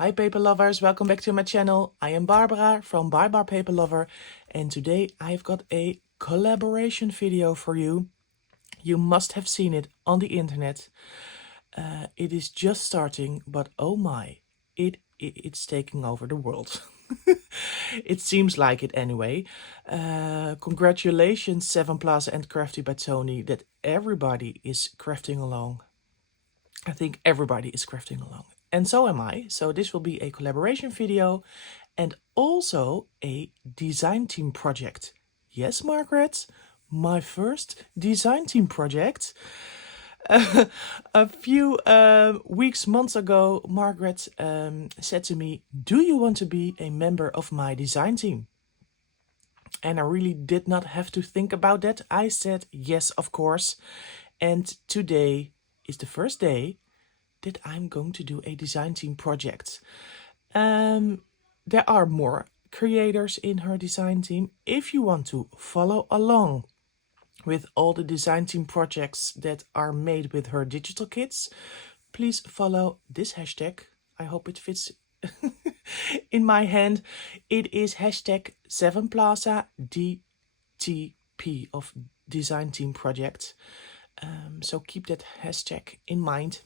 Hi paper lovers, welcome back to my channel. I am Barbara from Bar Paper Lover, and today I've got a collaboration video for you. You must have seen it on the internet. It is just starting, but oh my, it's taking over the world. It seems like it anyway. Congratulations Sevenplaza and Crafty by Tony that everybody is crafting along. I think everybody is crafting along. And so am I. So this will be a collaboration video and also a design team project. Yes, Margaret, my first design team project. A few months ago, Margaret said to me, do you want to be a member of my design team? And I really did not have to think about that. I said, yes, of course. And today is the first day that I'm going to do a design team project. There are more creators in her design team. If you want to follow along with all the design team projects that are made with her digital kits, please follow this hashtag. I hope it fits in my hand. It is hashtag Sevenplaza DTP of design team project. So keep that hashtag in mind.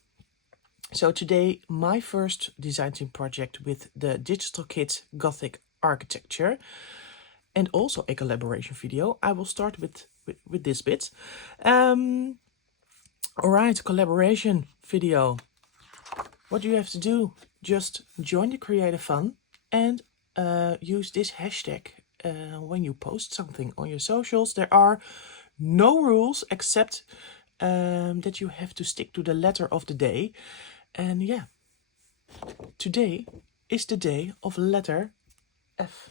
So today, my first design team project with the digital kit Gothic architecture and also a collaboration video. I will start with this bit. All right, collaboration video. What do you have to do? Just join the creative fun and use this hashtag when you post something on your socials. There are no rules except that you have to stick to the letter of the day. And yeah, today is the day of letter F.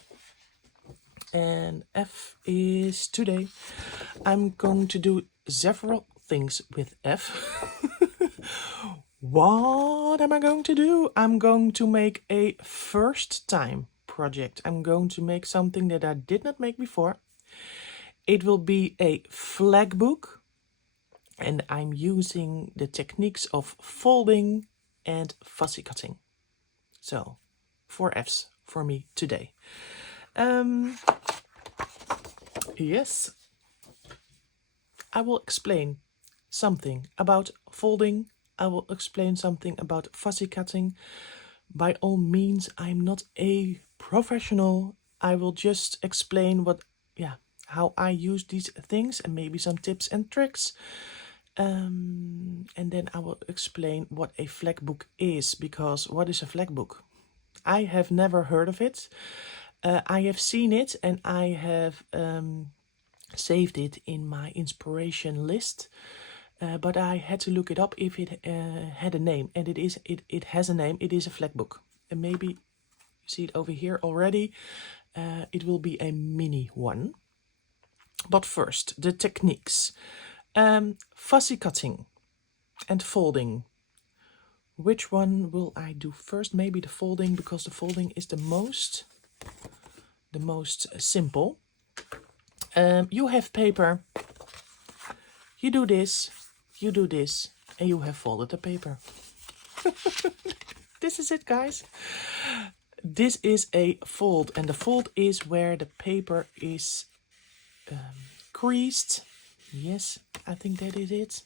And F is today. I'm going to do several things with F. What am I going to do? I'm going to make a first time project. I'm going to make something that I did not make before. It will be a flagbook. And I'm using the techniques of folding and fussy cutting. So, 4 F's for me today. Yes, I will explain something about folding. I will explain something about fussy cutting. By all means, I'm not a professional. I will just explain how I use these things and maybe some tips and tricks. And then I will explain what a flagbook is, because what is a flagbook? I have never heard of it. I have seen it and I have saved it in my inspiration list, but I had to look it up if it had a name, and it has a name. It is a flagbook, and maybe you see it over here already. It will be a mini one. But first, the techniques. Fussy cutting and folding. Which one will I do first? Maybe the folding, because the folding is the most simple. You have paper. You do this, and you have folded the paper. This is it, guys. This is a fold, and the fold is where the paper is creased. Yes, I think that is it.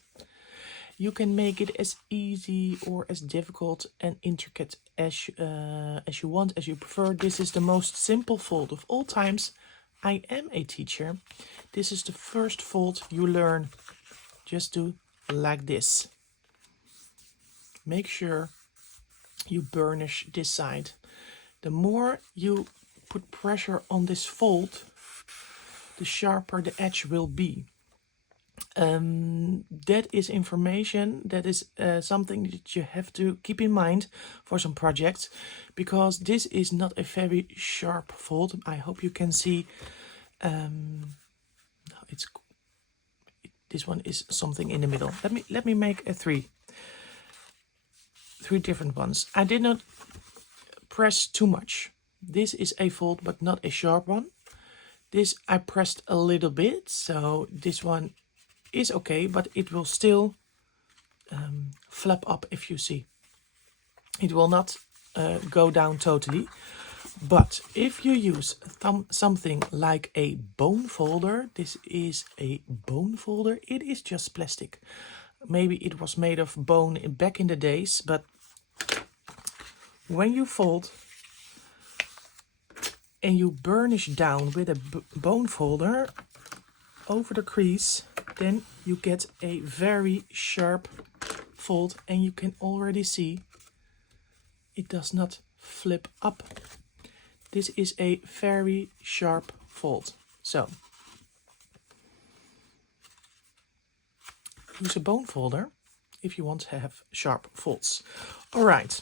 You can make it as easy or as difficult and intricate as you want, as you prefer. This is the most simple fold of all times. I am a teacher. This is the first fold you learn. Just do like this. Make sure you burnish this side. The more you put pressure on this fold, the sharper the edge will be. That is information, that is something that you have to keep in mind for some projects, because this is not a very sharp fold. I hope you can see. This one is something in the middle. Let me make a three different ones. I did not press too much. This is a fold, but not a sharp one. This I pressed a little bit, so this one is okay, but it will still flap up, if you see. It will not go down totally. But if you use something like a bone folder, this is a bone folder. It is just plastic. Maybe it was made of bone back in the days, but when you fold and you burnish down with a bone folder over the crease, then you get a very sharp fold, and you can already see it does not flip up. This is a very sharp fold. So use a bone folder if you want to have sharp folds. All right,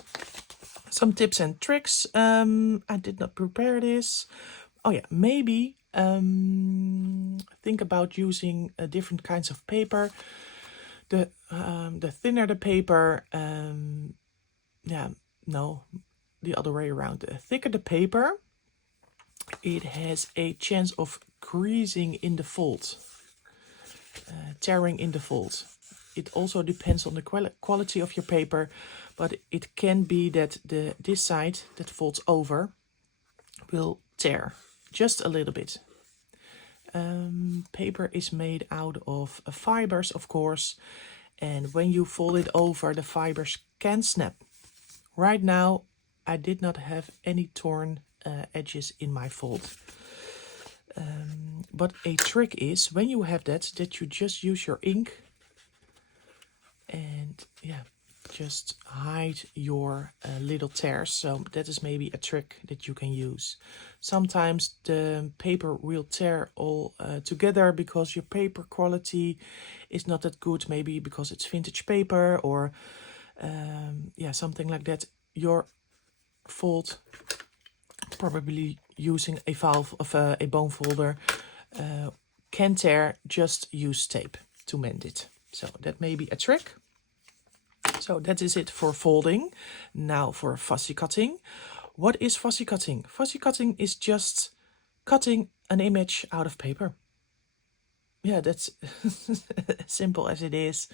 some tips and tricks. I did not prepare this. Oh yeah, maybe think about using different kinds of paper. The thinner the paper, yeah, no, the other way around. The thicker the paper, it has a chance of creasing in the fold, tearing in the fold. It also depends on the quality of your paper, but it can be that this side that folds over will tear just a little bit. Paper is made out of fibers, of course, and when you fold it over, the fibers can snap. Right now, I did not have any torn edges in my fold. But a trick is, when you have that you just use your ink and yeah, just hide your little tears. So that is maybe a trick that you can use. Sometimes the paper will tear all together because your paper quality is not that good, maybe because it's vintage paper or yeah, something like that. Your fold, probably using a valve of a bone folder, can tear. Just use tape to mend it. So that may be a trick. So that is it for folding. Now for fussy cutting. What is fussy cutting? Fussy cutting is just cutting an image out of paper. Yeah, that's simple as it is.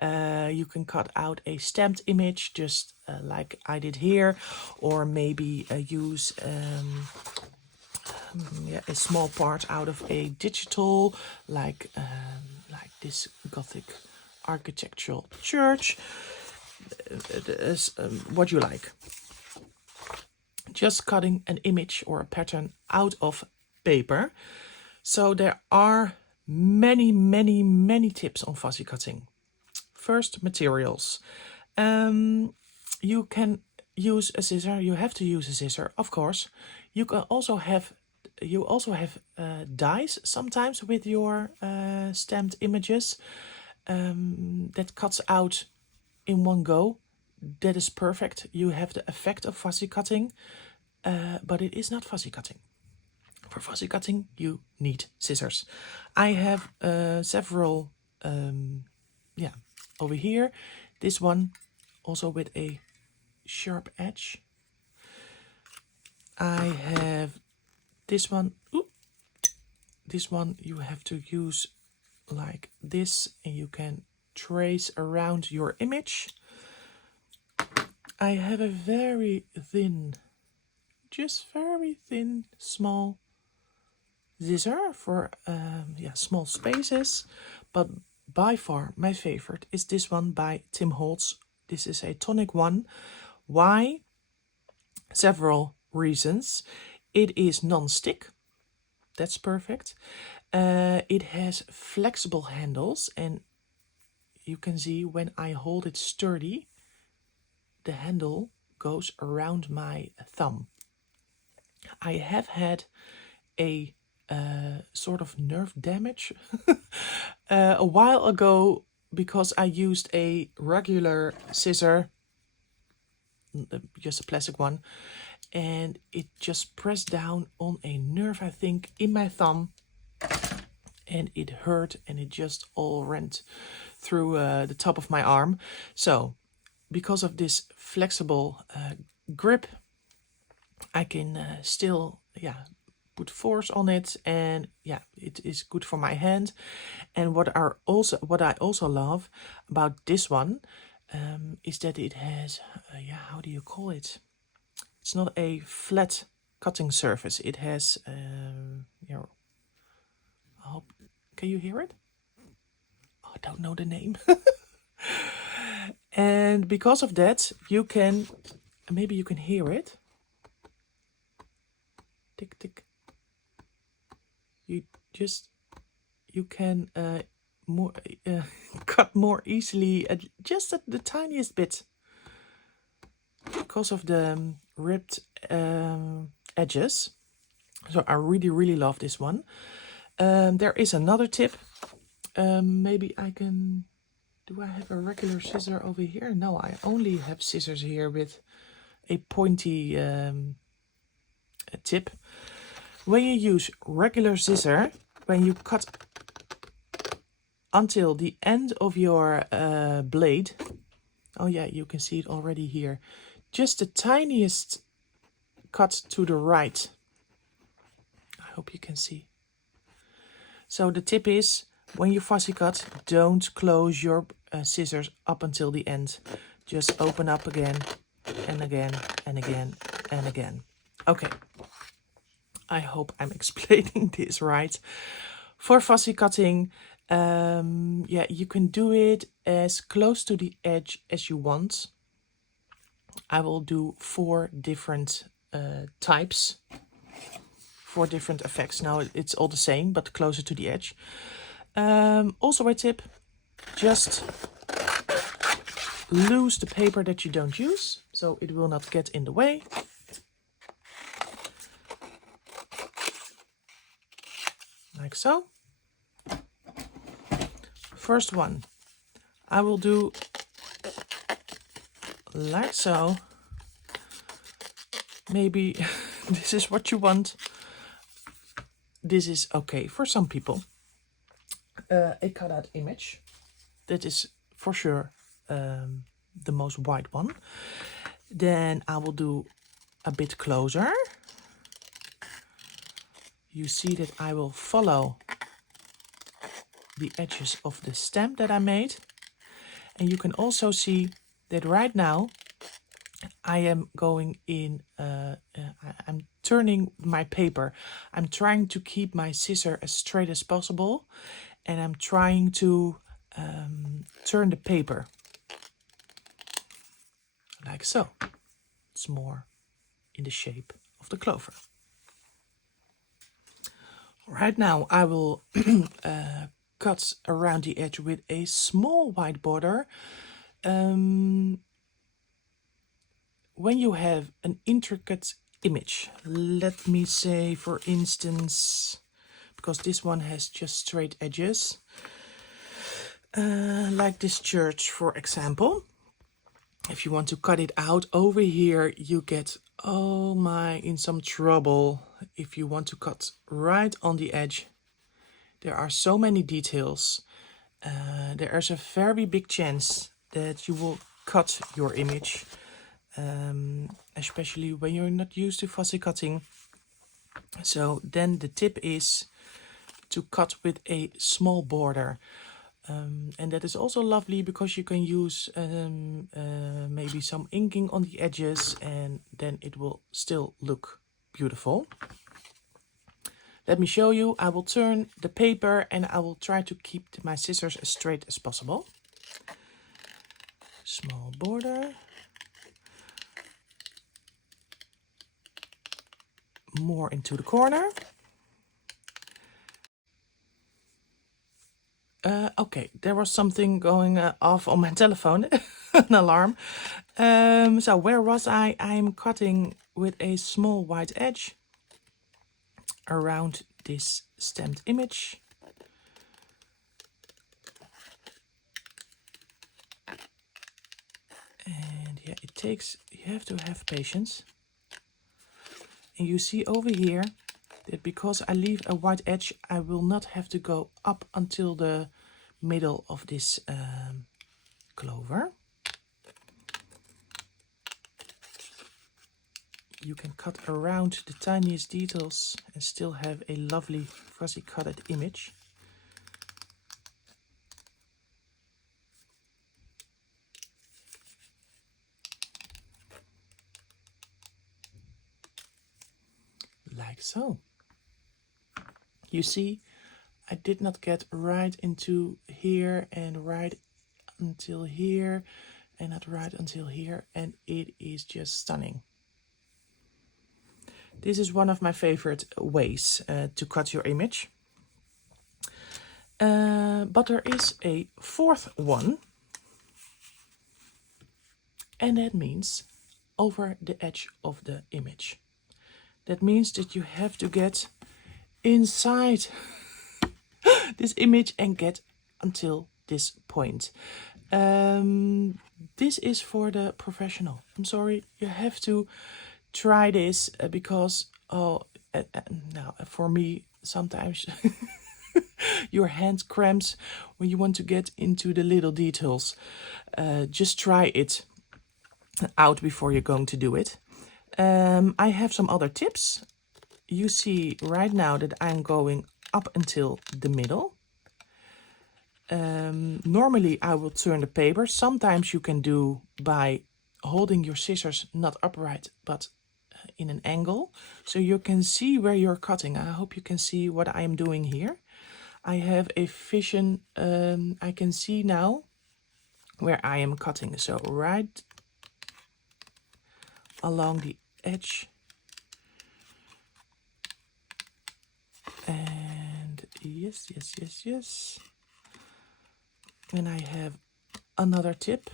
You can cut out a stamped image, just like I did here, or maybe use yeah, a small part out of a digital, like this Gothic architectural church. What you like. Just cutting an image or a pattern out of paper. So there are many tips on fussy cutting. First, materials. You can use a scissor. You have to use a scissor, of course. You can also have dies sometimes with your stamped images that cuts out in one go. That is perfect. You have the effect of fussy cutting, but it is not fussy cutting. For fussy cutting, you need scissors. I have several, yeah, over here. This one also with a sharp edge. I have this one. Ooh, this one you have to use like this, and you can trace around your image. I have a very thin, just very thin, small scissor for yeah, small spaces, but by far my favorite is this one by Tim Holtz. This is a tonic one. Why? Several reasons. It is non-stick. That's perfect. It has flexible handles, and you can see when I hold it sturdy, the handle goes around my thumb. I have had a sort of nerve damage a while ago because I used a regular scissor, just a plastic one, and it just pressed down on a nerve, I think, in my thumb, and it hurt, and it just all went through the top of my arm. So because of this flexible grip, I can still, yeah, put force on it, and yeah, it is good for my hand. And what I also love about this one is that it has, yeah, how do you call it? It's not a flat cutting surface. It has, here, I hope, can you hear it? Oh, I don't know the name. And because of that, you can, maybe you can hear it. Tick, tick. You can more cut more easily just at the tiniest bit because of the ripped edges. So I really love this one. There is another tip. Maybe I can, do I have a regular scissor over here? No, I only have scissors here with a pointy tip. When you use regular scissor, when you cut until the end of your blade, oh yeah, you can see it already here, just the tiniest cut to the right. I hope you can see. So the tip is, when you fussy cut, don't close your scissors up until the end. Just open up again and again and again and again. Okay, I hope I'm explaining this right. For fussy cutting, yeah, you can do it as close to the edge as you want. I will do 4 different types, 4 different effects. Now it's all the same, but closer to the edge. Also a tip, just loose the paper that you don't use, so it will not get in the way. Like so. First one, I will do like so. Maybe this is what you want. This is okay for some people. A cutout image. That is for sure the most wide one. Then I will do a bit closer. You see that I will follow the edges of the stamp that I made. And you can also see that right now I am going in, I'm turning my paper. I'm trying to keep my scissor as straight as possible. And I'm trying to turn the paper. Like so. It's more in the shape of the clover. Right now I will cut around the edge with a small white border. When you have an intricate image, let me say for instance, because this one has just straight edges, like this church for example. If you want to cut it out over here, you get, oh my, in some trouble. If you want to cut right on the edge, there are so many details. There is a very big chance that you will cut your image, especially when you're not used to fussy cutting. So then the tip is to cut with a small border. And that is also lovely because you can use maybe some inking on the edges and then it will still look beautiful. Let me show you. I will turn the paper and I will try to keep my scissors as straight as possible. Small border. More into the corner. Okay, there was something going off on my telephone, an alarm. So where was I? I'm cutting with a small white edge around this stamped image. And yeah, it takes, you have to have patience. And you see over here that because I leave a white edge, I will not have to go up until the middle of this clover. You can cut around the tiniest details and still have a lovely fuzzy cutted image. like so. You see, I did not get right into here and right until here and not right until here, and it is just stunning. This is one of my favorite ways to cut your image. But there is a fourth one, and that means over the edge of the image. That means that you have to get inside this image and get until this point. This is for the professional. I'm sorry, you have to try this because now for me sometimes your hand cramps when you want to get into the little details. Just try it out before you're going to do it. I have some other tips. You see right now that I'm going up until the middle. Normally I will turn the paper. Sometimes you can do by holding your scissors not upright but in an angle, so you can see where you're cutting. I hope you can see what I am doing here. I have a vision. I can see now where I am cutting, so right along the edge, and yes. And I have another tip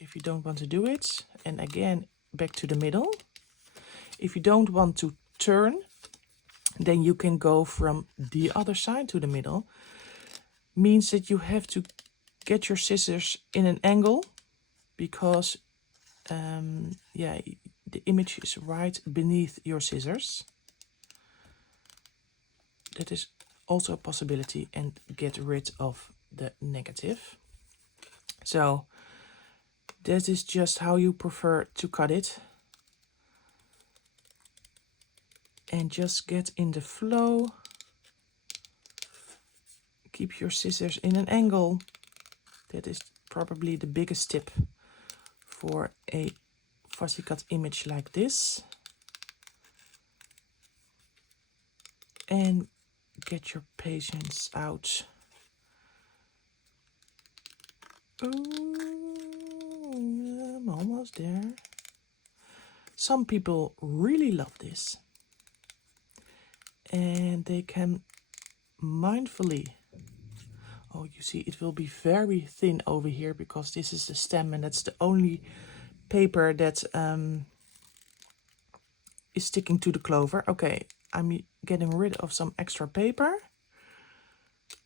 if you don't want to do it, and again back to the middle. If you don't want to turn, then you can go from the other side to the middle. Means that you have to get your scissors in an angle, because yeah, the image is right beneath your scissors. That is also a possibility, and get rid of the negative. So that is just how you prefer to cut it. And just get in the flow. Keep your scissors in an angle. That is probably the biggest tip for a fussy cut image like this. And get your patience out. Ooh, I'm almost there. Some people really love this. And they can mindfully, oh, you see, it will be very thin over here because this is the stem and that's the only paper that is sticking to the clover. Okay, I'm getting rid of some extra paper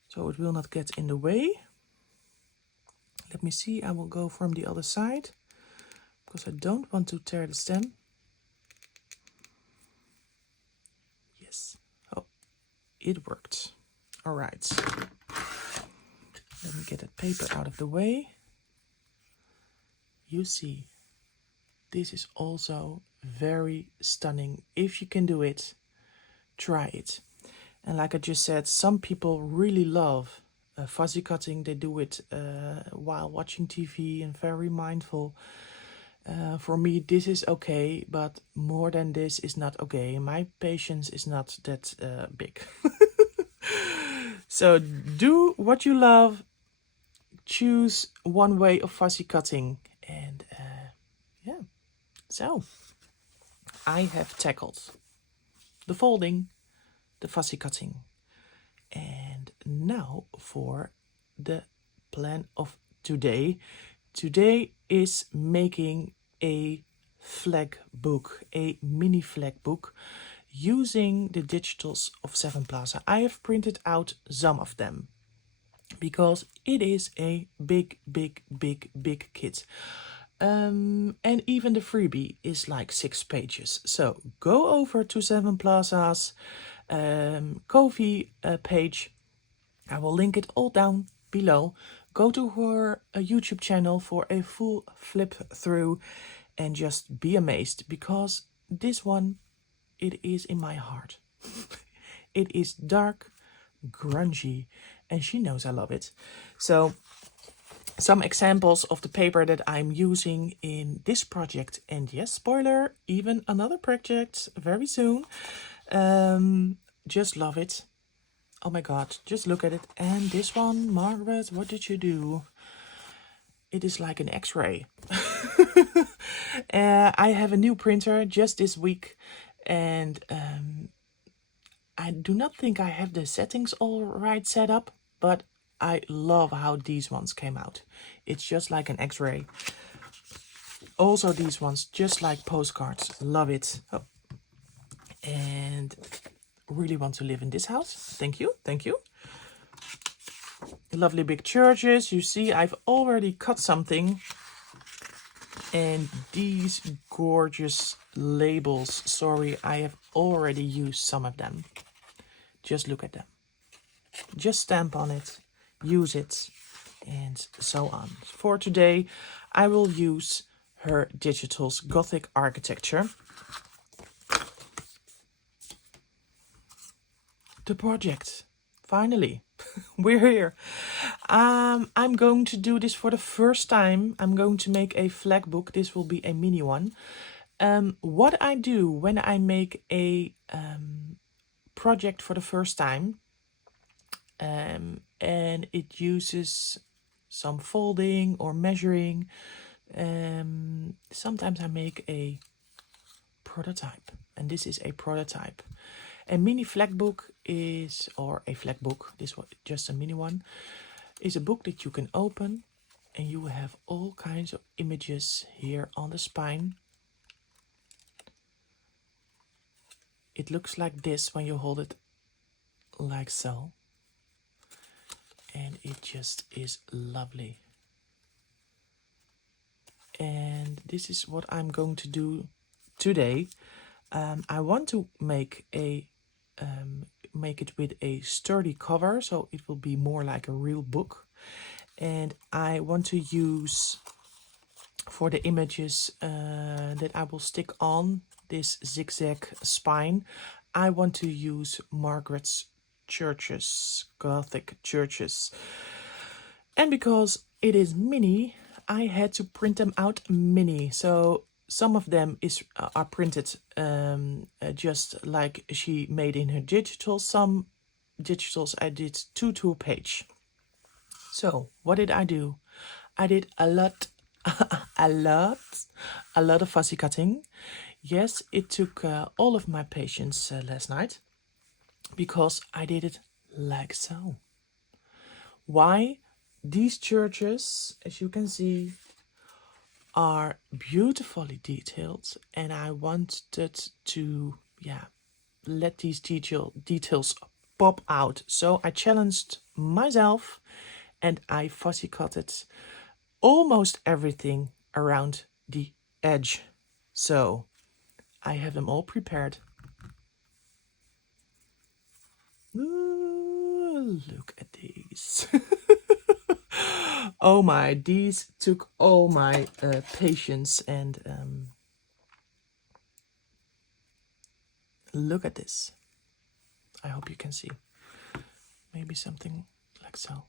so it will not get in the way. Let me see, I will go from the other side because I don't want to tear the stem. Yes. It worked. All right. Let me get that paper out of the way. You see, this is also very stunning. If you can do it, try it. And like I just said, some people really love fuzzy cutting. They do it while watching TV and very mindful. For me, this is okay, but more than this is not okay. My patience is not that big. So do what you love. Choose one way of fussy cutting. And yeah, so I have tackled the folding, the fussy cutting. And now for the plan of today. Today is making a flag book, a mini flag book, using the digitals of Sevenplaza. I have printed out some of them because it is a big kit. And even the freebie is like 6 pages. So go over to Sevenplaza's Ko-fi page. I will link it all down below. Go to her YouTube channel for a full flip through and just be amazed, because this one, it is in my heart. It is dark, grungy, and she knows I love it. So some examples of the paper that I'm using in this project, and yes, spoiler, even another project very soon. Just love it. Oh my god, just look at it. And this one, Margaret, what did you do? It is like an X-ray. I have a new printer just this week, and I do not think I have the settings all right set up, but I love how these ones came out. It's just like an X-ray. Also these ones, just like postcards. Love it. Oh. And really want to live in this house. Thank you, thank you. Lovely big churches. You see, I've already cut something. And these gorgeous labels. Sorry, I have already used some of them. Just look at them. Just stamp on it, use it, and so on. For today, I will use her Digital's Gothic architecture. The project. Finally, we're here. I'm going to do this for the first time. I'm going to make a Flagbook. This will be a mini one. What I do when I make a project for the first time, and it uses some folding or measuring, sometimes I make a prototype, and this is a prototype. A mini Flagbook is, or a Flagbook, this was just a mini one, is a book that you can open, and you have all kinds of images here on the spine. It looks like this when you hold it like so, and it just is lovely. And this is what I'm going to do today. I want to make it with a sturdy cover, so it will be more like a real book. And I want to use, for the images that I will stick on this zigzag spine, I want to use Margreth's churches, Gothic churches. And because it is mini, I had to print them out mini. So some of them are printed just like she made in her digital. Some digitals I did 2 to a page. So what did I do? I did a lot of fussy cutting. Yes, it took all of my patience last night, because I did it like so. Why? These churches, as you can see, are beautifully detailed, and I wanted to, let these details pop out. So I challenged myself, and I fussy cutted almost everything around the edge. So I have them all prepared. Ooh, look at these. Oh my, these took all my patience, and look at this. I hope you can see. Maybe something like so.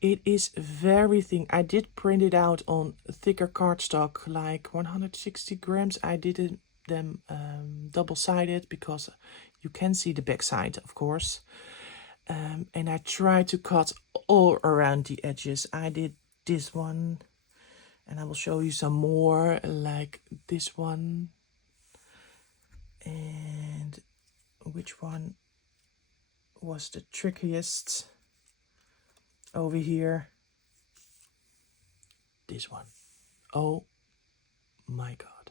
It is very thin. I did print it out on thicker cardstock, like 160 grams. I did them double-sided because you can see the back side, of course. And I tried to cut all around the edges. I did this one, and I will show you some more, like this one. And which one was the trickiest? Over here. This one. Oh my god.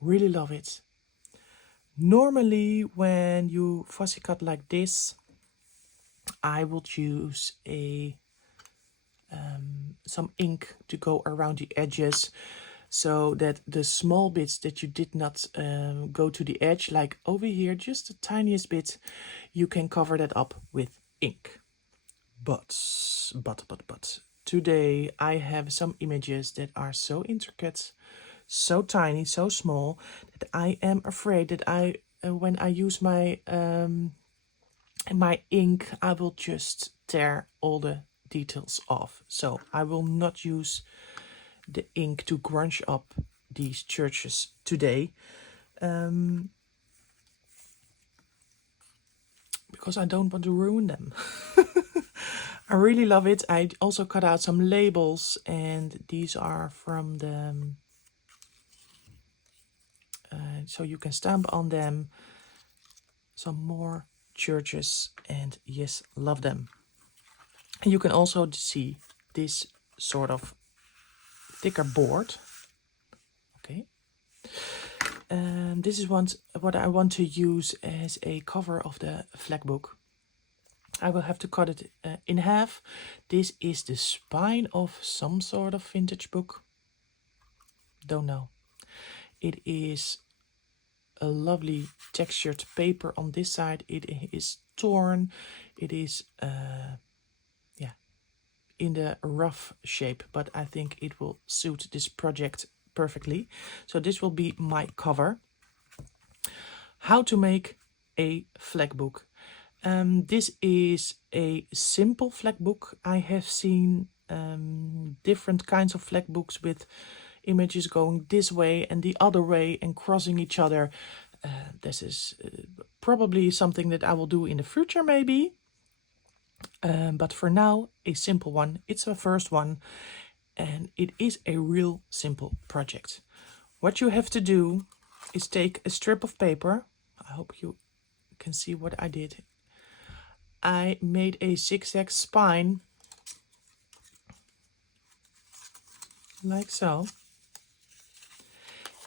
Really love it. Normally, when you fussy cut like this, I will use some ink to go around the edges, so that the small bits that you did not go to the edge, like over here, just the tiniest bit, you can cover that up with ink. But today I have some images that are so intricate, so tiny, so small, that I am afraid that when I use my ink, I will just tear all the details off. So I will not use the ink to grunge up these churches today. because I don't want to ruin them. I really love it. I also cut out some labels, and these are from the so you can stamp on them. Some more churches, and yes, love them. And you can also see this sort of thicker board. Okay. This is what I want to use as a cover of the Flagbook. I will have to cut it in half. This is the spine of some sort of vintage book. Don't know. It is a lovely textured paper on this side. It is torn. It is yeah, in the rough shape, but I think it will suit this project perfectly. So this will be my cover. How to make a Flagbook. This is a simple Flagbook. I have seen different kinds of Flagbooks with images going this way and the other way and crossing each other. This is probably something that I will do in the future maybe. But for now, a simple one. It's the first one, and it is a real simple project. What you have to do is take a strip of paper. I hope you can see what I did. I made a zigzag spine, like so.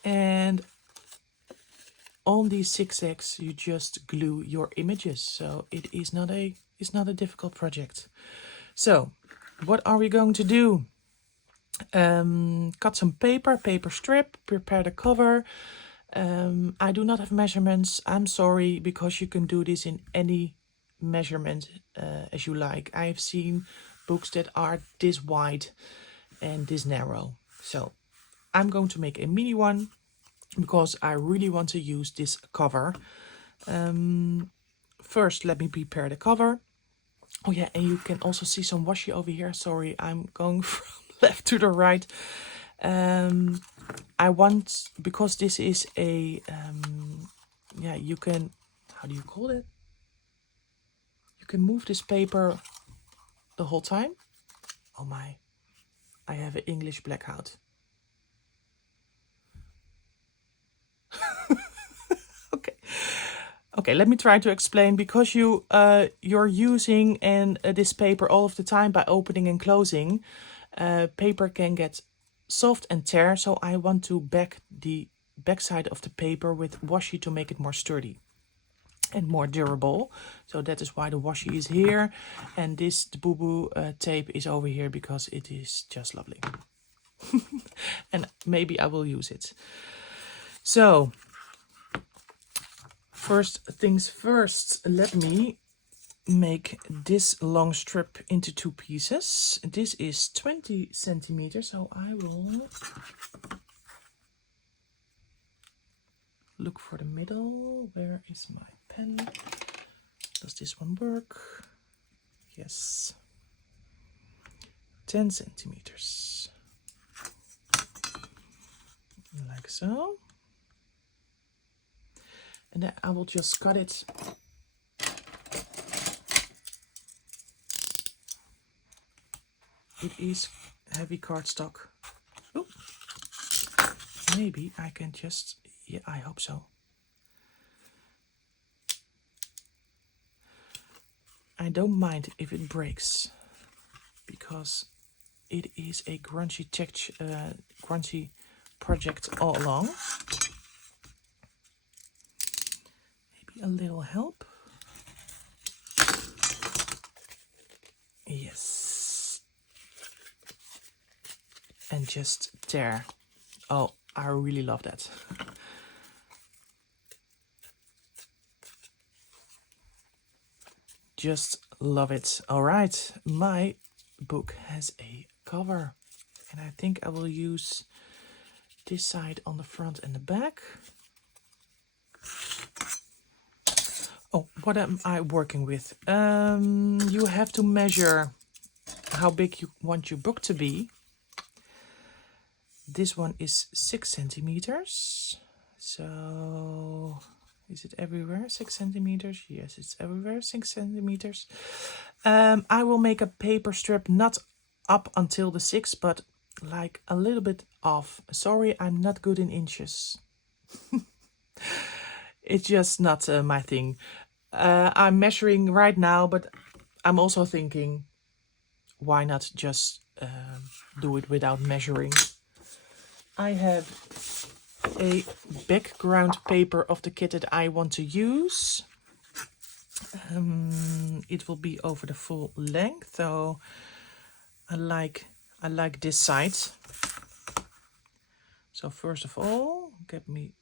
And on these zigzags, you just glue your images. So it is not a difficult project. So what are we going to do? Cut some paper strip, prepare the cover. I do not have measurements. I'm sorry, because you can do this in any measurement as you like. I've seen books that are this wide and this narrow. So I'm going to make a mini one because I really want to use this cover. First, let me prepare the cover. Oh yeah, and you can also see some washi over here. Sorry, I'm going from left to the right. I want, because this is a, yeah, you can, how do you call it? You can move this paper the whole time. Oh my, I have an English blackout. Okay, let me try to explain. Because you're using this paper all of the time by opening and closing, paper can get soft and tear. So I want to back the backside of the paper with washi to make it more sturdy and more durable. So that is why the washi is here, and this the boo-boo tape is over here because it is just lovely. And maybe I will use it. So first things first, let me make this long strip into two pieces. This is 20 centimeters, so I will look for the middle. Where is my pen? Does this one work? Yes. 10 centimeters. Like so. And then I will just cut it. It is heavy cardstock. Ooh. Maybe I can just, yeah, I hope so. I don't mind if it breaks, because it is a grungy project all along. A little help. Yes. And just tear. Oh, I really love that. Just love it. All right, my book has a cover, and I think I will use this side on the front and the back. Oh, what am I working with? You have to measure how big you want your book to be. This one is 6 centimeters. So Is it everywhere 6 centimeters? Yes, it's everywhere 6 centimeters. I will make a paper strip not up until the 6, but like a little bit off. Sorry, I'm not good in inches. It's just not my thing. I'm measuring right now, but I'm also thinking, why not just do it without measuring? I have a background paper of the kit that I want to use. It will be over the full length, so I like this side. So first of all, let me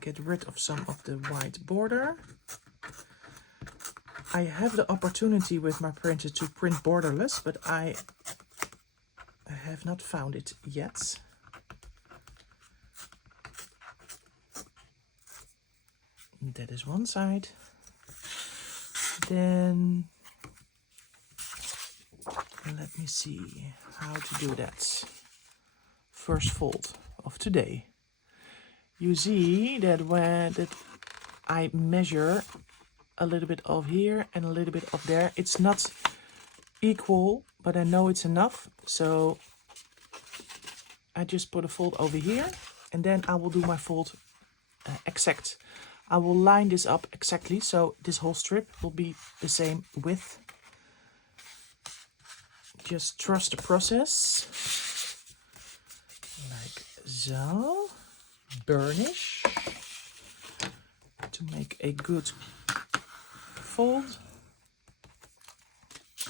get rid of some of the white border. I have the opportunity with my printer to print borderless, but I have not found it yet. That is one side. Then let me see how to do that. First fold of today. You see that when I measure a little bit of here and a little bit of there. It's not equal, but I know it's enough. So I just put a fold over here, and then I will do my fold exact. I will line this up exactly, so this whole strip will be the same width. Just trust the process. Like so. Burnish to make a good fold.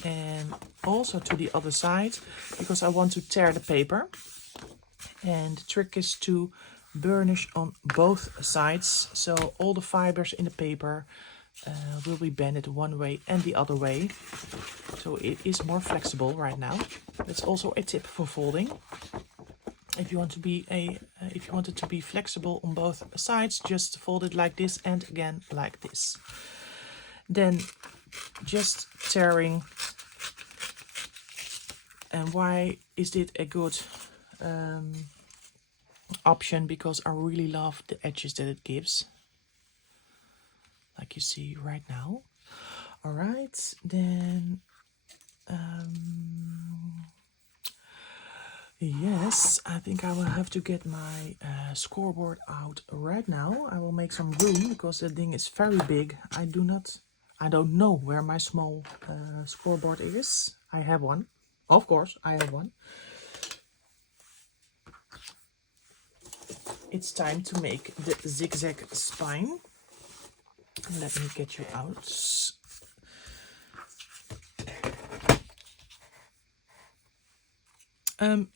And also to the other side, because I want to tear the paper. And the trick is to burnish on both sides, so all the fibers in the paper will be bended one way and the other way, so it is more flexible right now. That's also a tip for folding. If you want to be if you want it to be flexible on both sides, just fold it like this and again like this. Then just tearing. And why is it a good option? Because I really love the edges that it gives, like you see right now. All right, then yes, I think I will have to get my scoreboard out right now. I will make some room because the thing is very big. I don't know where my small scoreboard is. I have one, of course. I have one. It's time to make the zigzag spine. Let me get you out.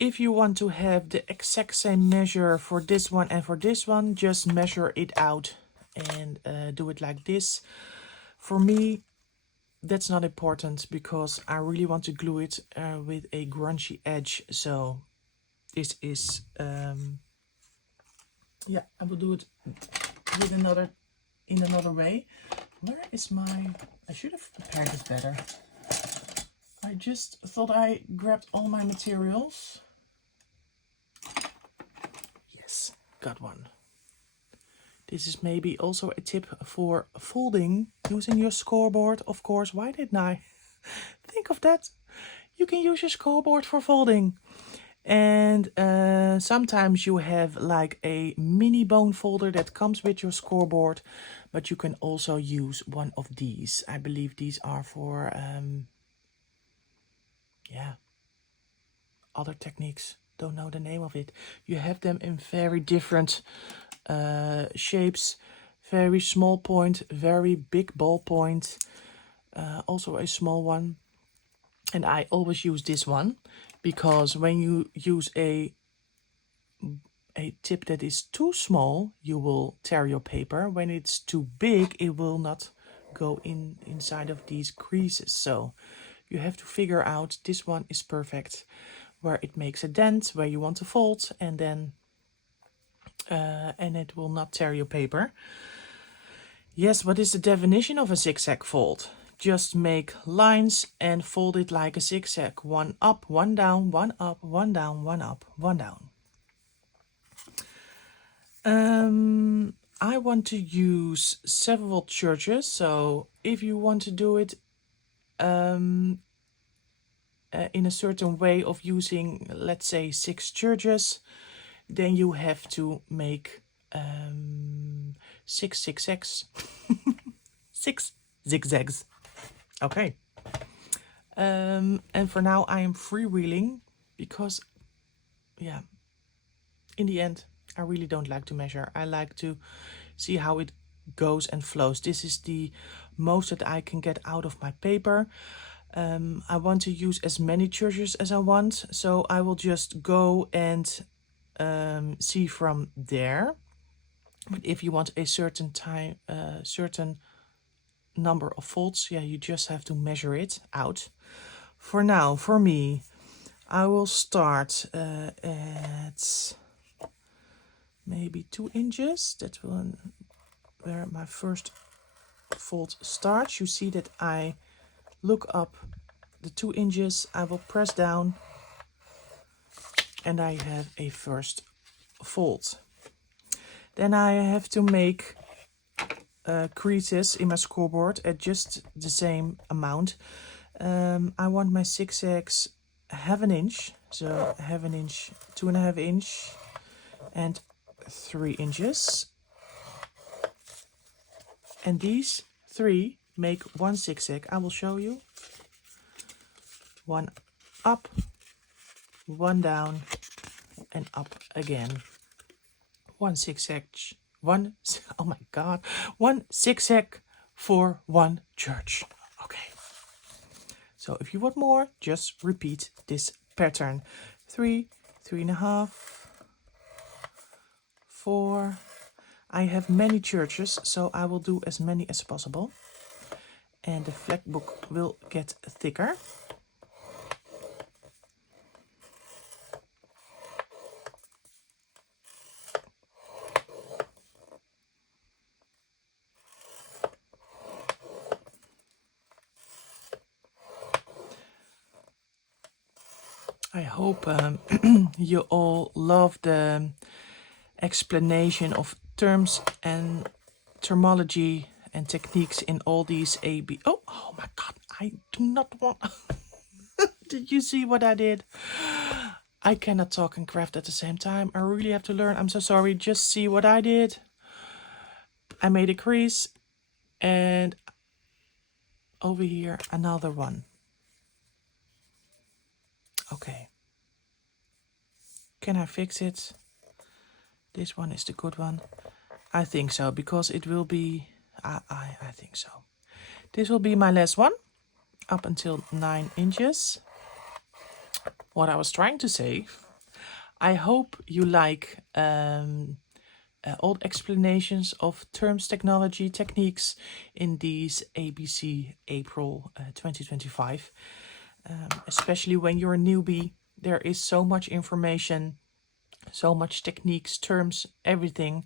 If you want to have the exact same measure for this one and for this one, just measure it out and do it like this. For me, that's not important because I really want to glue it with a grungy edge. So this is, yeah, I will do it with in another way. Where is my, I should have prepared this better. I just thought I grabbed all my materials. Yes, got one. This is maybe also a tip for folding using your scoreboard, of course. Why didn't I think of that? You can use your scoreboard for folding. And sometimes you have like a mini bone folder that comes with your scoreboard, but you can also use one of these. I believe these are for yeah, other techniques. Don't know the name of it. You have them in very different shapes. Very small point, very big ball point, also a small one. And I always use this one because when you use a tip that is too small, you will tear your paper. When it's too big, it will not go inside of these creases. So you have to figure out, this one is perfect, where it makes a dent, where you want to fold, and then and it will not tear your paper. Yes, what is the definition of a zigzag fold? Just make lines and fold it like a zigzag. One up, one down, one up, one down, one up, one down. I want to use several churches, so if you want to do it in a certain way of using, let's say, 6 churches, then you have to make 6 zigzags. 6 zigzags. Okay. And for now I am freewheeling because, yeah, in the end I really don't like to measure. I like to see how it goes and flows. This is the most that I can get out of my paper. I want to use as many churches as I want, so I will just go and see from there. But if you want a certain time, certain number of folds, yeah, you just have to measure it out. For now, for me, I will start at maybe 2 inches. That will where my first fold starts. You see that I look up the 2 inches. I will press down, and I have a first fold. Then I have to make creases in my scoreboard at just the same amount. I want my zigzags half an inch, so half an inch, 2.5 inch, and 3 inches. And these 3 make 1 zigzag. I will show you. 1 up, 1 down, and up again. 1 zigzag, oh my god, 1 zigzag for 1 church. Okay. So if you want more, just repeat this pattern. 3, 3.5, 4. I have many churches, so I will do as many as possible. And the Flagbook will get thicker. I hope you all love the explanation of terms and terminology and techniques in all these AB. Oh my god, I do not want... Did you see what I did? I cannot talk and craft at the same time. I really have to learn. I'm so sorry. Just see what I did. I made a crease, and over here another one. Okay. Can I fix it? This one is the good one. I think so, because it will be... I think so. This will be my last one, up until 9 inches. What I was trying to say, I hope you like all explanations of terms, technology, techniques in these ABC April 2025. Especially when you're a newbie, there is so much information, so much techniques, terms, everything.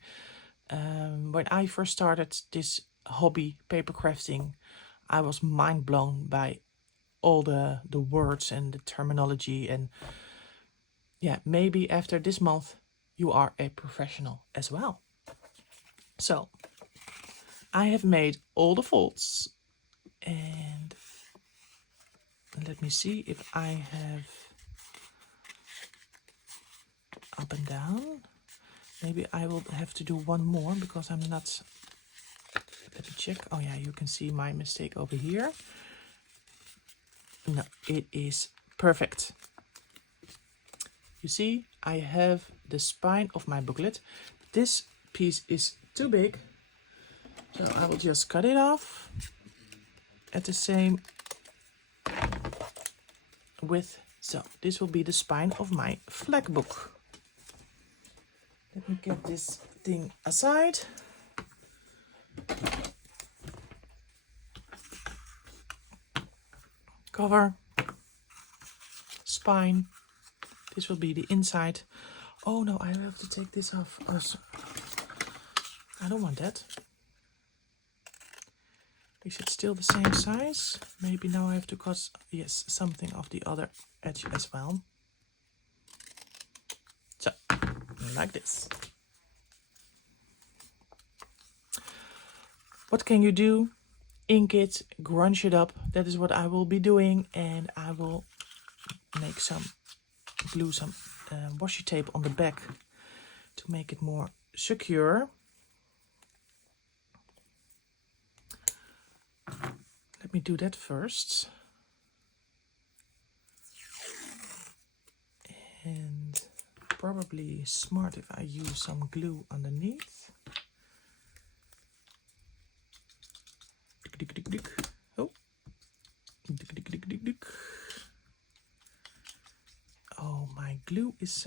When I first started this hobby, paper crafting, I was mind blown by all the words and the terminology. And yeah, maybe after this month you are a professional as well. So I have made all the folds, and let me see if I have up and down. Maybe I will have to do one more because I'm not... Let me check. Oh yeah, you can see my mistake over here. No, it is perfect. You see, I have the spine of my booklet. This piece is too big, so I will just cut it off at the same width. So this will be the spine of my Flagbook. Let me get this thing aside. Cover, spine. This will be the inside. Oh no, I have to take this off. Oh, I don't want that. Is it still the same size? Maybe now I have to cut, yes, something off the other edge as well. So, like this. What can you do? Ink it, grunge it up. That is what I will be doing, and I will make some glue some washi tape on the back to make it more secure. Let me do that first. And probably smart if I use some glue underneath. Oh. Oh, my glue is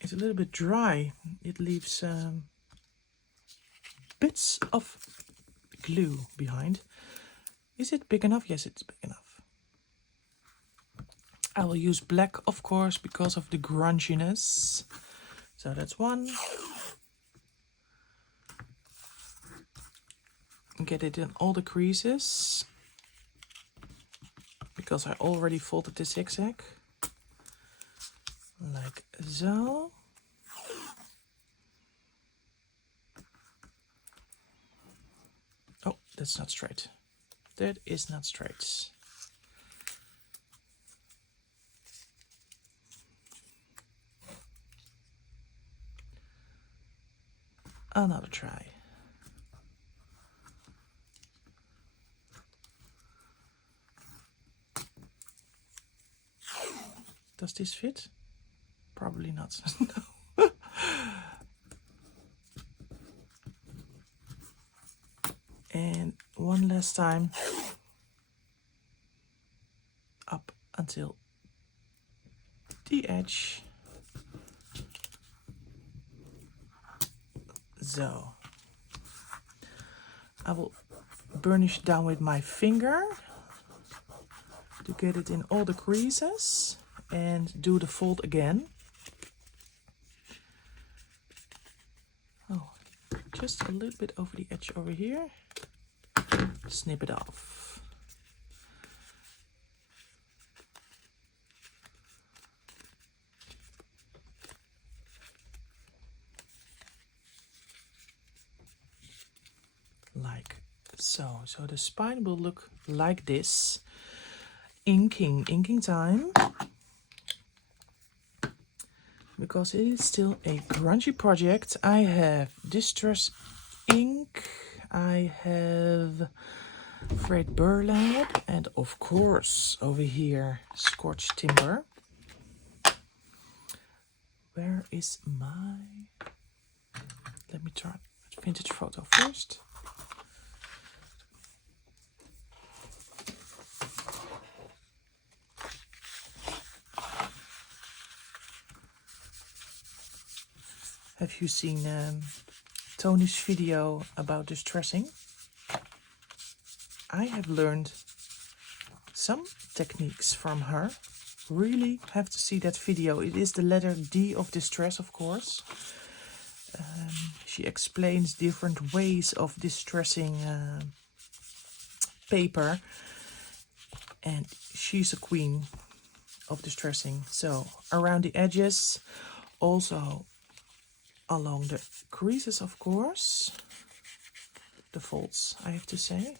it's a little bit dry. It leaves bits of glue behind. Is it big enough? Yes, it's big enough. I will use black, of course, because of the grunginess. So that's one. Get it in all the creases, because I already folded the zigzag. Like so. Oh, that's not straight. That is not straight. Another try. Does this fit? Probably not. No. And one last time. Up until the edge. So I will burnish down with my finger to get it in all the creases and do the fold again. Oh, just a little bit over the edge over here. Snip it off. Like so. So the spine will look like this. Inking time. Because it is still a grungy project. I have distress ink. I have frayed burlap. And of course, over here, scorched timber. Where is my... Let me try vintage photo first. Have you seen Tony's video about distressing? I have learned some techniques from her. Really have to see that video. It is the letter D of distress, of course. She explains different ways of distressing paper. And she's a queen of distressing. So around the edges, also along the creases, of course, the folds, I have to say.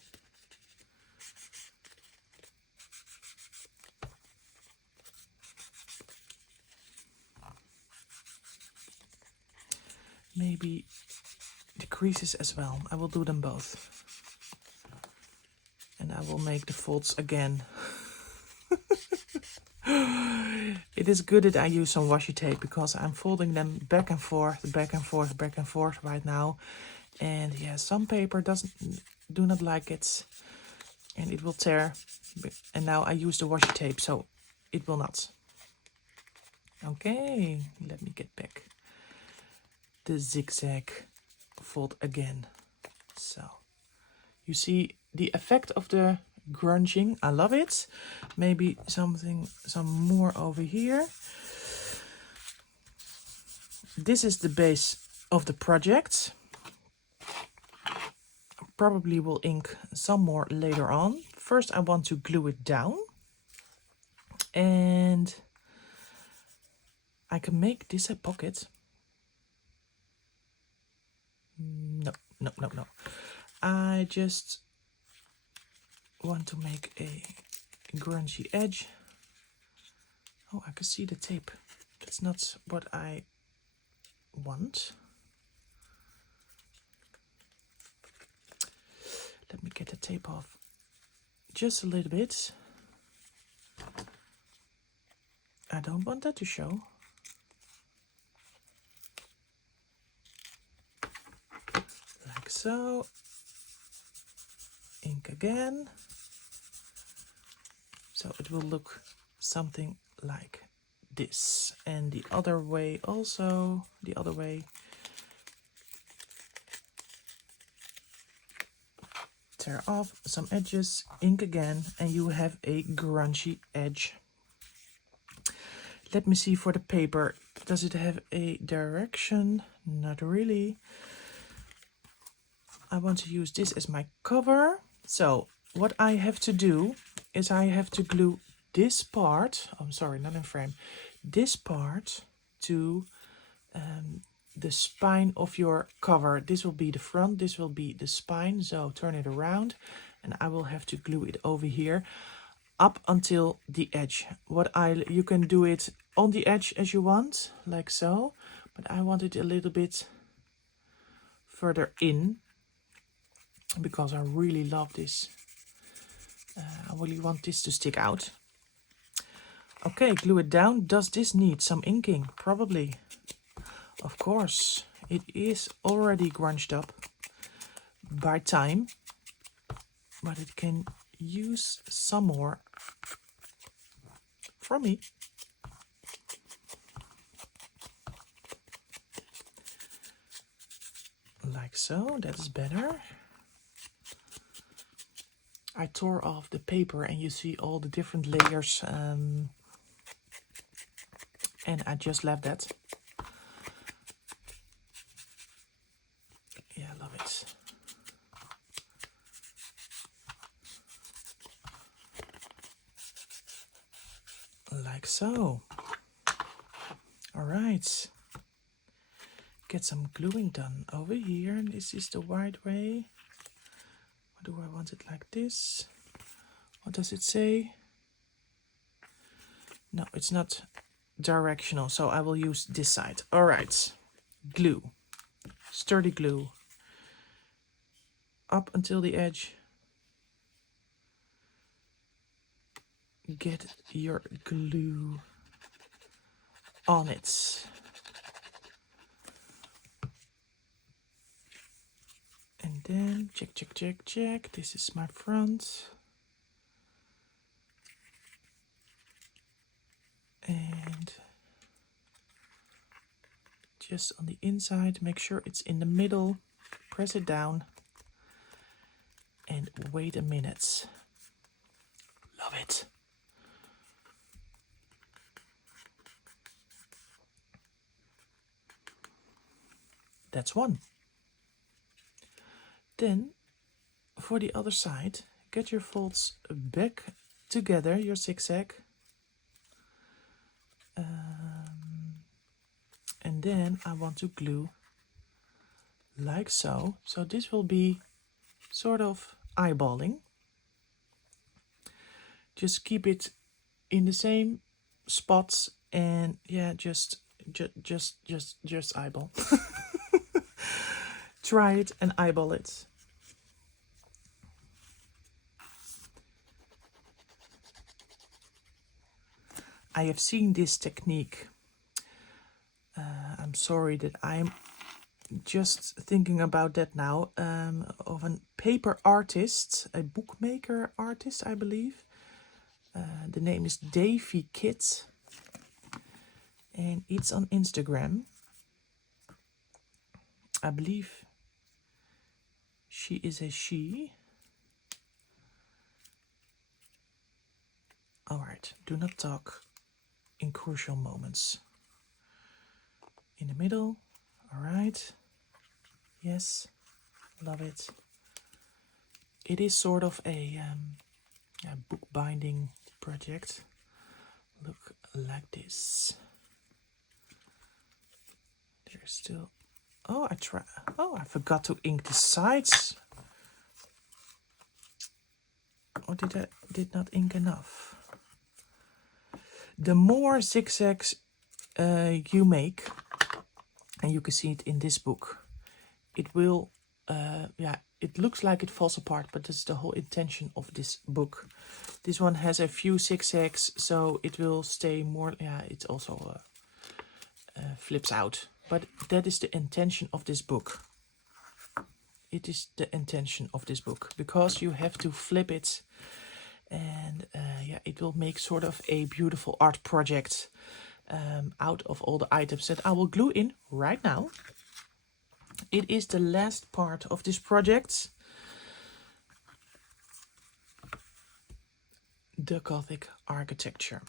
Maybe the creases as well. I will do them both. And I will make the folds again. It is good that I use some washi tape because I'm folding them back and forth, back and forth, back and forth right now. And yeah, some paper do not like it and it will tear. And now I use the washi tape, so it will not. Okay, let me get back the zigzag fold again. So you see the effect of the grunging. I love it. Maybe some more over here. This is the base of the project. Probably will ink some more later on. First I want to glue it down. And I can make this a pocket. no. I just want to make a grungy edge. Oh, I can see the tape. That's not what I want. Let me get the tape off just a little bit. I don't want that to show. Like so. Ink again. So it will look something like this. And the other way also, the other way. Tear off some edges, ink again, and you have a grungy edge. Let me see for the paper. Does it have a direction? Not really. I want to use this as my cover. So what I have to do is I have to glue this part, I'm sorry, not in frame, this part to the spine of your cover. This will be the front, this will be the spine, so turn it around and I will have to glue it over here up until the edge. You can do it on the edge as you want, like so, but I want it a little bit further in because I really love this. I really want this to stick out. Okay, glue it down. Does this need some inking? Probably. Of course, it is already grunged up by time, but it can use some more from me. Like so, that's better. I tore off the paper and you see all the different layers, and I just left that. Yeah, I love it. Like so. All right. Get some gluing done over here. This is the right way. Or do I want it like this? What does it say? No, it's not directional, so I will use this side. All right. Glue. Sturdy glue. Up until the edge. Get your glue on it. And then check, check, check, check. This is my front. And just on the inside, make sure it's in the middle. Press it down. And wait a minute. Love it. That's one. Then, for the other side, get your folds back together, your zigzag. And then I want to glue like so. So this will be sort of eyeballing. Just keep it in the same spots and yeah, just eyeball. Try it and eyeball it. I have seen this technique. I'm sorry that I'm just thinking about that now. Of a paper artist, a bookmaker artist, I believe. The name is Davy Kit. And it's on Instagram. I believe she is a she. Alright, do not talk in crucial moments. In the middle, alright. Yes, love it. It is sort of a bookbinding project. Look like this. There's still Oh, I forgot to ink the sides. Or did not ink enough? The more zigzags you make, and you can see it in this book, it will, yeah, it looks like it falls apart, but that's the whole intention of this book. This one has a few zigzags, so it will stay more, yeah, it also flips out. But that is the intention of this book. It is the intention of this book, because you have to flip it, and yeah, it will make sort of a beautiful art project out of all the items that I will glue in right now. It is the last part of this project. The Gothic architecture.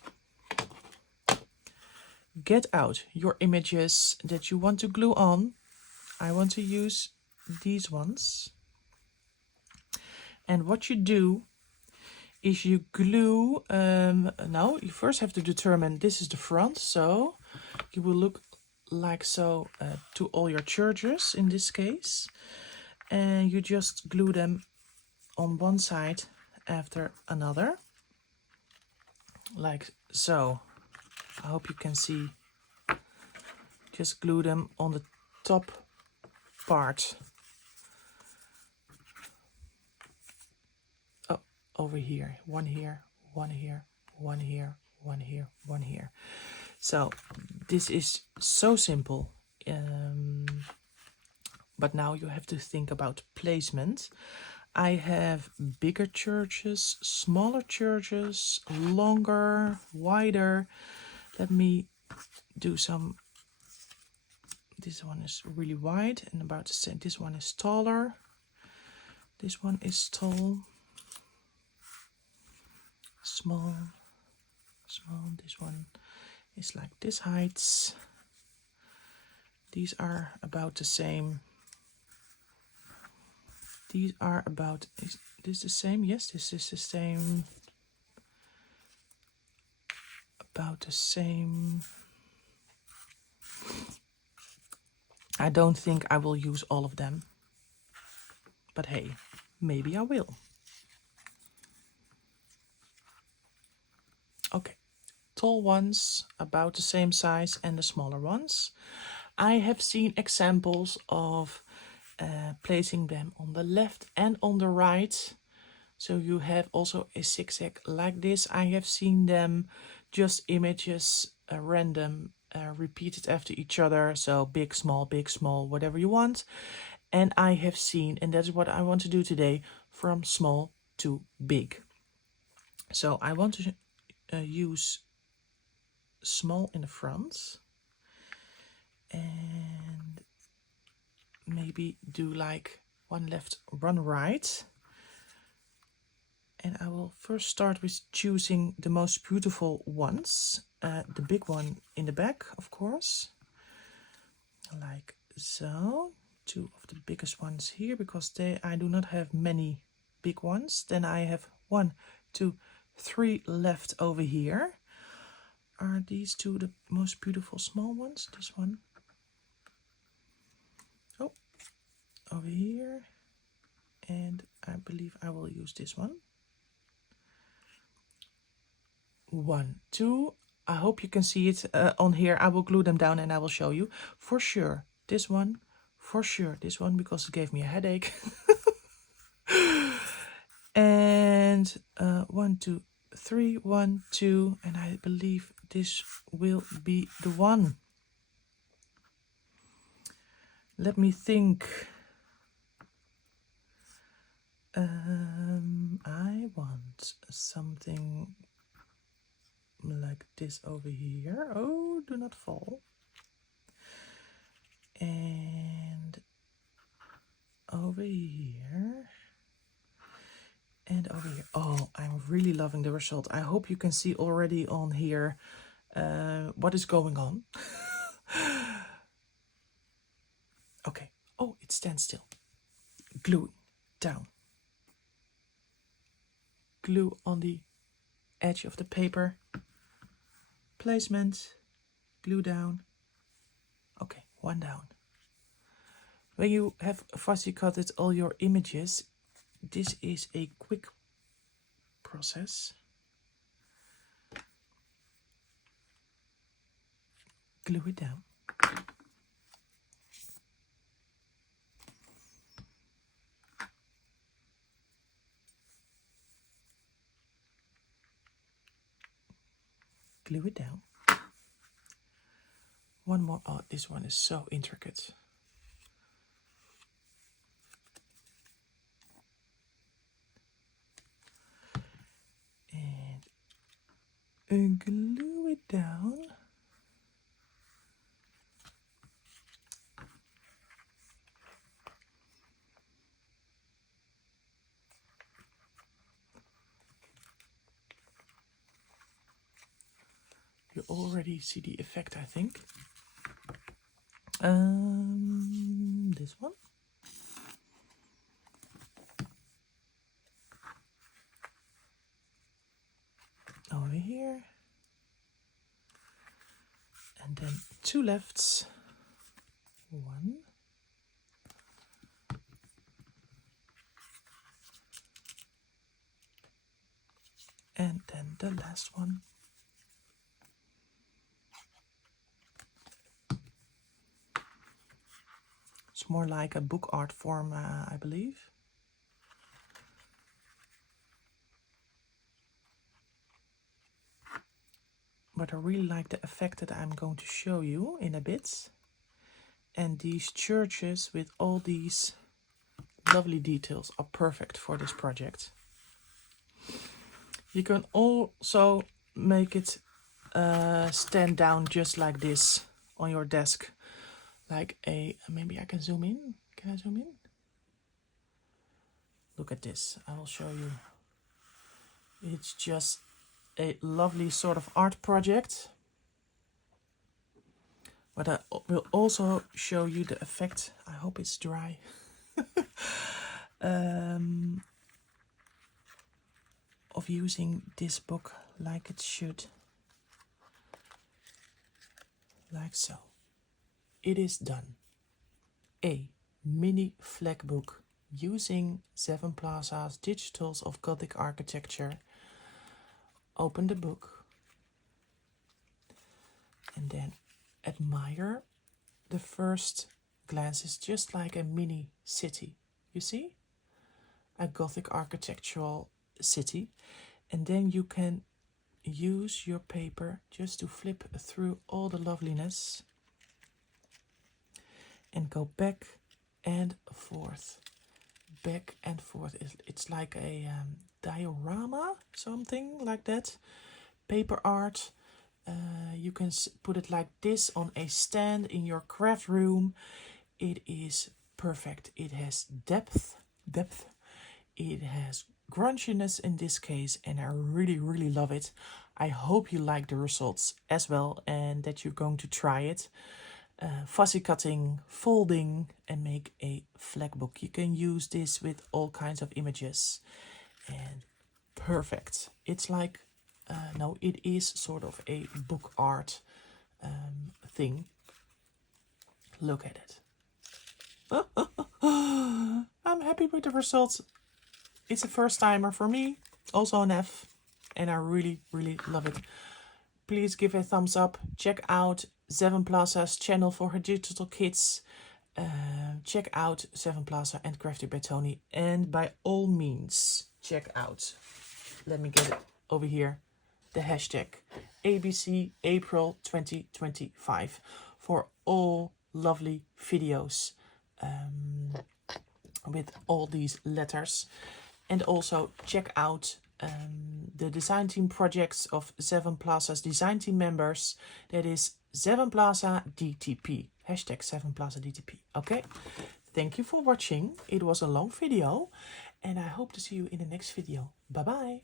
Get out your images that you want to glue on. I want to use these ones. And what you do is you glue, now you first have to determine this is the front, so you will look like so to all your churches in this case, and you just glue them on one side after another, like so. I hope you can see. Just glue them on the top part. Oh, over here, one here, one here, one here, one here, one here. So this is so simple, but now you have to think about placement. I have bigger churches, smaller churches, longer, wider. Let me do some. This one is really wide and about the same. This one is taller. This one is tall. Small, small. This one is like this height. These are about the same. These are about, is this the same? Yes, this is the same. About the same. I don't think I will use all of them. But hey, maybe I will. Okay, tall ones about the same size and the smaller ones. I have seen examples of placing them on the left and on the right. So you have also a zigzag like this. I have seen them just images, random, repeated after each other. So big, small, whatever you want. And I have seen, and that's what I want to do today, from small to big. So I want to use small in the front. And maybe do like one left, one right. And I will first start with choosing the most beautiful ones. The big one in the back, of course. Like so. Two of the biggest ones here, because I do not have many big ones. Then I have 1, 2, 3 left over here. Are these two the most beautiful small ones? This one. Oh, over here. And I believe I will use this one. 1, 2. I hope you can see it on here. I will glue them down and I will show you. For sure, this one. For sure, this one, because it gave me a headache. And 1, 2, 3, 1, 2. And I believe this will be the one. Let me think. I want something like this over here. Oh, do not fall. And over here. And over here. Oh, I'm really loving the result. I hope you can see already on here what is going on. Okay. Oh, it stands still. Glue down. Glue on the edge of the paper. Placement. Glue down. Okay, one down. When you have fussy cutted all your images, this is a quick process. Glue it down. Glue it down. One more. Oh, this one is so intricate. And glue it down. You already see the effect, I think. This one. Over here. And then two lefts. One. And then the last one. It's more like a book art form, I believe. But I really like the effect that I'm going to show you in a bit. And these churches with all these lovely details are perfect for this project. You can also make it stand down just like this on your desk. Like maybe I can zoom in. Can I zoom in? Look at this. I will show you. It's just a lovely sort of art project. But I will also show you the effect. I hope it's dry. Of using this book like it should. Like so. It is done. A mini flagbook using Sevenplaza's digitals of Gothic architecture. Open the book and then admire. The first glance is just like a mini city. You see? A Gothic architectural city. And then you can use your paper just to flip through all the loveliness and go back and forth. Back and forth. It's like a diorama, something like that. Paper art. You can put it like this on a stand in your craft room. It is perfect. It has depth. It has grunginess in this case, and I really love it. I hope you like the results as well and that you're going to try it. Fussy cutting, folding, and make a flagbook. You can use this with all kinds of images, and perfect. It's like no, it is sort of a book art thing. Look at it. I'm happy with the results. It's a first timer for me, also an F, and I really love it. Please give a thumbs up. Check out Sevenplaza's channel for her digital kits. Check out Sevenplaza and Crafted by Tony. And by all means, check out, let me get it over here, the hashtag ABC April 2025 for all lovely videos with all these letters. And also check out the design team projects of Sevenplaza's design team members. That is Sevenplaza DTP. Hashtag Sevenplaza DTP. Okay. Thank you for watching. It was a long video and I hope to see you in the next video. Bye bye.